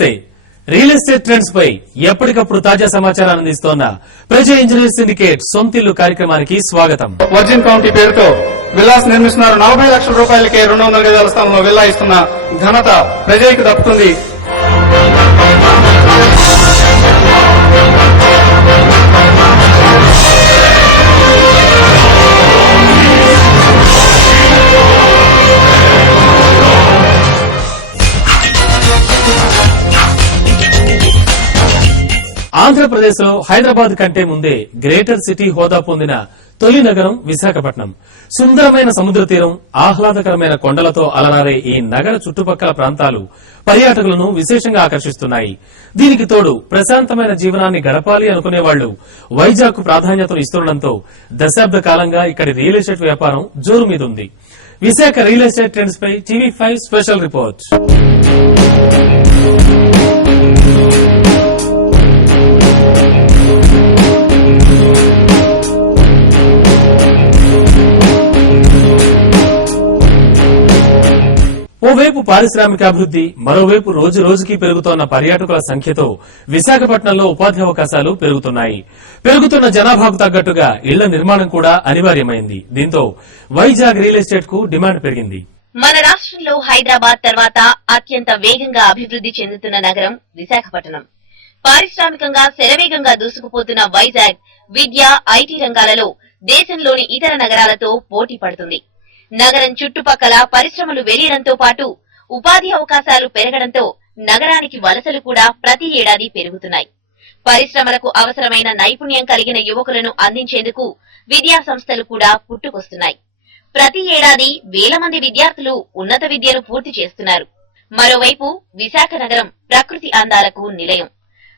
నమస్తే. Real estate trends పై ఎప్పటికప్పుడు తాజా సమాచారాన్ని అందిస్తోన్న ప్రజా ఇంజనీర్ సిండికేట్ సొంతిల్లు కార్యక్రమానికి స్వాగతం. వర్జిన్ కౌంటీ పేరుతో విల్లాస్ నిర్మిస్తున్నారు. 40 లక్షల రూపాయలకే 200 గజాల స్థలంలో విల్లా ఇస్తున్న ఘనత ప్రజలకు దక్కుతుంది. ఆంధ్రప్రదేశ్ లో హైదరాబాద్ కంటే ముందే గ్రేటర్ సిటీ హోదా పొందిన తొలి నగరం విశాఖపట్నం. సుందరమైన సముద్ర తీరం, ఆహ్లాదకరమైన కొండలతో అలరారే ఈ నగర చుట్టుపక్కల ప్రాంతాలు పర్యాటకులను విశేషంగా ఆకర్షిస్తున్నాయి. దీనికి తోడు ప్రశాంతమైన జీవనాన్ని గడపాలి అనుకునే వాళ్లు వైజాగ్ కు ప్రాధాన్యతను ఇస్తుండటంతో దశాబ్ద కాలంగా ఇక్కడి రియల్ ఎస్టేట్ వ్యాపారం జోరు మీదుంది. విశాఖ రియల్ ఎస్టేట్ ట్రెండ్స్ పై TV5 స్పెషల్ రిపోర్ట్. ఓవైపు పారిశ్రామికాభివృద్ది, మరోవైపు రోజు రోజుకి పెరుగుతోన్న పర్యాటకుల సంఖ్యతో విశాఖపట్నంలో ఉపాధి అవకాశాలు పెరుగుతున్నాయి. పెరుగుతున్న జనాభాకు తగ్గట్టుగా ఇళ్ల నిర్మాణం కూడా అనివార్యమైంది. దీంతో వైజాగ్ రియల్ ఎస్టేట్ కు డిమాండ్ పెరిగింది. మన రాష్ట్రంలో హైదరాబాద్ తర్వాత అత్యంత వేగంగా అభివృద్ది చెందుతున్న నగరం విశాఖపట్నం. పారిశ్రామికంగా శరవేగంగా దూసుకుపోతున్న వైజాగ్ విద్య, IT రంగాలలో దేశంలోని ఇతర నగరాలతో పోటీ పడుతుంది. నగరం చుట్టుపక్కల పరిశ్రమలు వెలియడంతో పాటు ఉపాధి అవకాశాలు పెరగడంతో నగరానికి వలసలు కూడా ప్రతి ఏడాది పెరుగుతున్నాయి. పరిశ్రమలకు అవసరమైన నైపుణ్యం కలిగిన యువకులను అందించేందుకు విద్యా సంస్థలు కూడా పుట్టుకొస్తున్నాయి. ప్రతి ఏడాది వేల మంది విద్యార్థులు ఉన్నత విద్యను పూర్తి చేస్తున్నారు. మరోవైపు విశాఖ నగరం ప్రకృతి అందాలకు నిలయం.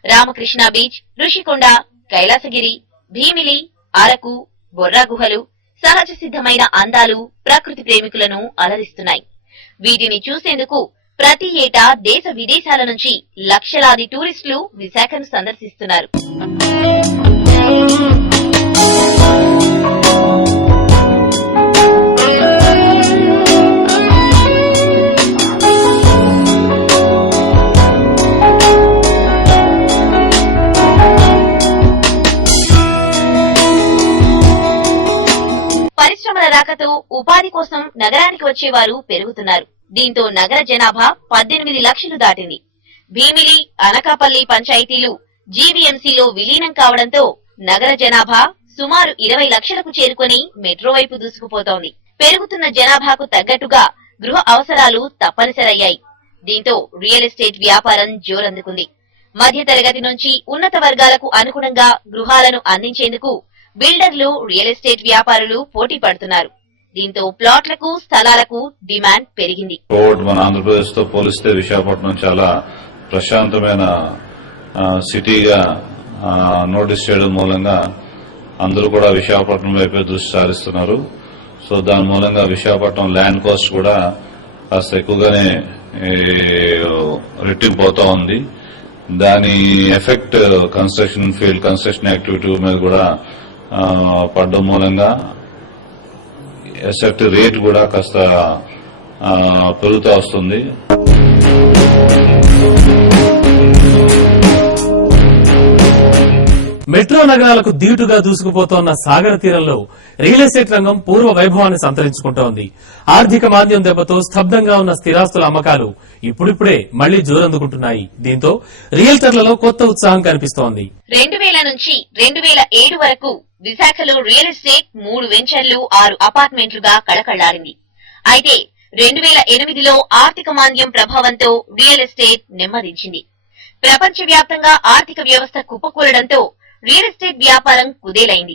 రామకృష్ణ బీచ్, ఋషికొండ, కైలాసగిరి, భీమిలి, అరకు, బొర్రా గుహలు సహజ సిద్ధమైన అందాలు ప్రకృతి ప్రేమికులను అలరిస్తున్నాయి. వీటిని చూసేందుకు ప్రతి ఏటా దేశ విదేశాల నుంచి లక్షలాది టూరిస్టులు విశాఖను సందర్శిస్తున్నారు. పరిశ్రమల రాకతో ఉపాధి కోసం నగరానికి వచ్చేవారు పెరుగుతున్నారు. దీంతో నగర జనాభా 18 లక్షలు దాటింది. భీమిలి, అనకాపల్లి పంచాయతీలు GVMCలో విలీనం కావడంతో నగర జనాభా సుమారు 20 లక్షలకు చేరుకుని మెట్రో వైపు దూసుకుపోతోంది. పెరుగుతున్న జనాభాకు తగ్గట్టుగా గృహ అవసరాలు తప్పనిసరయ్యాయి. దీంతో రియల్ ఎస్టేట్ వ్యాపారం జోరందుకుంది. మధ్యతరగతి నుంచి ఉన్నత వర్గాలకు అనుగుణంగా గృహాలను అందించేందుకు బిల్డర్లు, రియల్ ఎస్టేట్ వ్యాపారులు పోటీ పడుతున్నారు. దీంతో ప్లాట్లకు, స్థలాలకు డిమాండ్ పెరిగింది. మన ఆంధ్రప్రదేశ్ తో పోలిస్తే విశాఖపట్నం చాలా ప్రశాంతమైన సిటీగా నోటీస్ చేయడం మూలంగా అందరూ కూడా విశాఖపట్నం వైపే దృష్టి సారిస్తున్నారు. సో దాని మూలంగా విశాఖపట్నం ల్యాండ్ కాస్ట్ కూడా కాస్త ఎక్కువగానే రెట్టింపు అవుతా ఉంది. దాని effect construction field, construction activity మీద కూడా పడడం మూలంగా ఎసెట్ రేట్ కూడా కాస్త పెరుగుతూ వస్తుంది. మెట్రో నగరాలకు దీటుగా దూసుకుపోతోన్న సాగర తీరంలో రియల్ ఎస్టేట్ రంగం పూర్వ వైభవాన్ని సంతరించుకుంటోంది. ఆర్థిక మాంద్యం దెబ్బతో స్తబ్దంగా ఉన్న స్థిరాస్తుల అమ్మకాలు ఇప్పుడిప్పుడే మళ్లీ జోరందుకుంటున్నాయి. దీంతో రియల్టర్లలో కొత్త ఉత్సాహం కనిపిస్తోంది. 2000 నుంచి 2007 వరకు విశాఖలో రియల్ ఎస్టేట్ 3 వెంచర్లు, 6 అపార్ట్మెంట్లుగా కళకళ్లాడింది. అయితే 2008లో ఆర్థిక మాంద్యం ప్రభావంతో రియల్ ఎస్టేట్ నెమ్మదించింది. ప్రపంచవ్యాప్తంగా ఆర్థిక వ్యవస్థ కుప్పకూలడంతో రియల్ ఎస్టేట్ వ్యాపారం కుదేలైంది.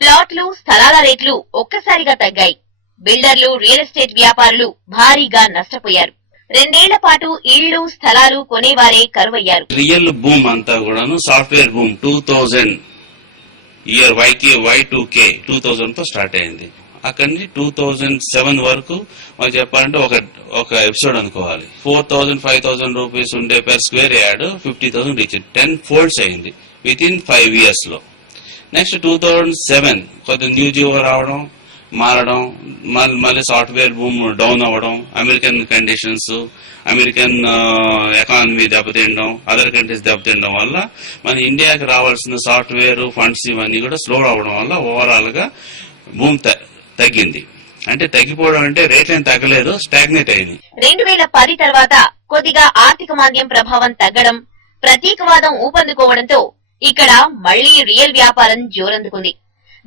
ప్లాట్లు, స్థలాల రేట్లు ఒక్కసారిగా తగ్గాయి. బిల్డర్లు, రియల్ ఎస్టేట్ వ్యాపారులు భారీగా నష్టపోయారు. 2 ఏళ్ల పాటు ఇళ్లు, స్థలాలు కొనేవారే కరువయ్యారు. రియల్ బూమ్ అంతా కూడాను సాఫ్ట్వేర్ బూమ్ 2000 ఇయర్ Y2K 2000 తో స్టార్ట్ అయింది. అక్కడి నుంచి 2007 వరకు మనం చెప్పాలంటే ఒక ఎపిసోడ్ అనుకోవాలి. 4000, 5000 రూపీస్ ఉండే per square yard 50,000 reach 10 folds అయింది విత్ ఇన్ 5 years లో. నెక్స్ట్ 2007 కొద్ది న్యూ జియో రావడం, మారడం, మళ్ళీ సాఫ్ట్వేర్ బూమ్ డౌన్ అవ్వడం, అమెరికన్ కండిషన్స్, అమెరికన్ ఎకానమీ దెబ్బతిండడం, అదర్ కంట్రీస్ దెబ్బతిండడం వల్ల మన ఇండియాకి రావాల్సిన సాఫ్ట్వేర్ ఫండ్స్ ఇవన్నీ కూడా స్లో అవడం వల్ల ఓవరాల్ గా బూమ్ తగ్గింది. అంటే తగ్గిపోవడం అంటే రేట్ ఏం తగ్గలేదు, స్టాగ్నేట్ అయింది. 2010 తర్వాత కొద్దిగా ఆర్థిక మాంద్యం ప్రభావం తగ్గడం, ప్రతీకవాదం ఊపందుకోవడంతో ఇక్కడ మళ్లీ రియల్ వ్యాపారం జోరందుకుంది.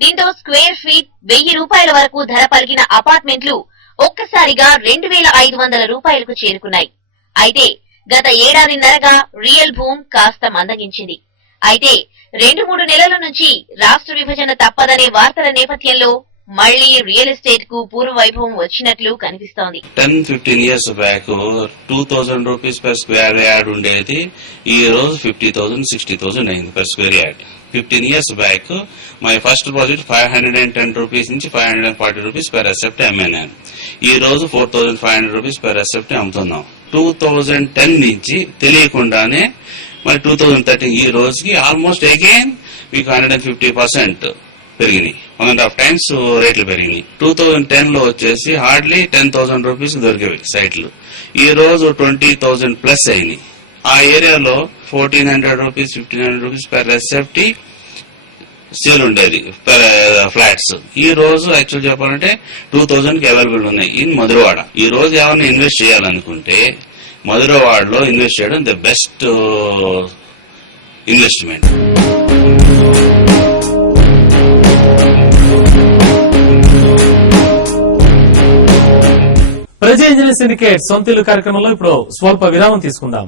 దీంతో స్క్వేర్ ఫీట్ 1000 రూపాయల వరకు ధర పలికిన అపార్ట్మెంట్లు ఒక్కసారిగా 2500 రూపాయలకు చేరుకున్నాయి. అయితే గత ఏడాదిన్నరగా రియల్ భూమ్ కాస్త మందగించింది. అయితే 2-3 నెలల నుంచి రాష్ట్ర విభజన తప్పదనే వార్తల నేపథ్యంలో మళ్లీ రియల్ ఎస్టేట్ కు పూర్వ వైభవం వచ్చినట్లు కనిపిస్తోంది. 10-15 years back 2000 rupees per square yard ఉండేది, ఈ రోజు 50,000, 60,000 అయింది per square yard. 15 years back my first project 510 rupees నుంచి 540 రూపీస్ పర్ ఎసెప్ట్ అమ్మాను. ఈ రోజు 4,500 రూపీస్ పర్ ఎసెప్ట్ అమ్ముతున్నాం. 2010 నుంచి తెలియకుండానే మరి 2013 ఈ రోజుకి ఆల్మోస్ట్ అగైన్ మీకు 150% పెరిగినాయి. 1.5 times రేట్లు పెరిగినాయి. 2010 లో వచ్చేసి హార్డ్లీ 10,000 రూపీస్ దొరికేవి సైట్లు, ఈ రోజు 20,000 ప్లస్ అయినాయి. ఆ ఏరియాలో 1,400 rupees, 1,500 rupees per SFT sale ఉండేది పర్ ఫ్లాట్స్. ఈ రోజు యాక్చువల్ చెప్పాలంటే 2,000 కి అవైలబుల్ ఉన్నాయి ఇన్ మధురవాడ. ఈ రోజు ఏమైనా ఇన్వెస్ట్ చేయాలనుకుంటే మధురవాడలో ఇన్వెస్ట్ చేయడం ద బెస్ట్ ఇన్వెస్ట్మెంట్. ప్రజా ఇంజనీర్ సిండికేట్ సొంతిల్లు కార్యక్రమంలో ఇప్పుడు స్వల్ప విరామం తీసుకుందాం.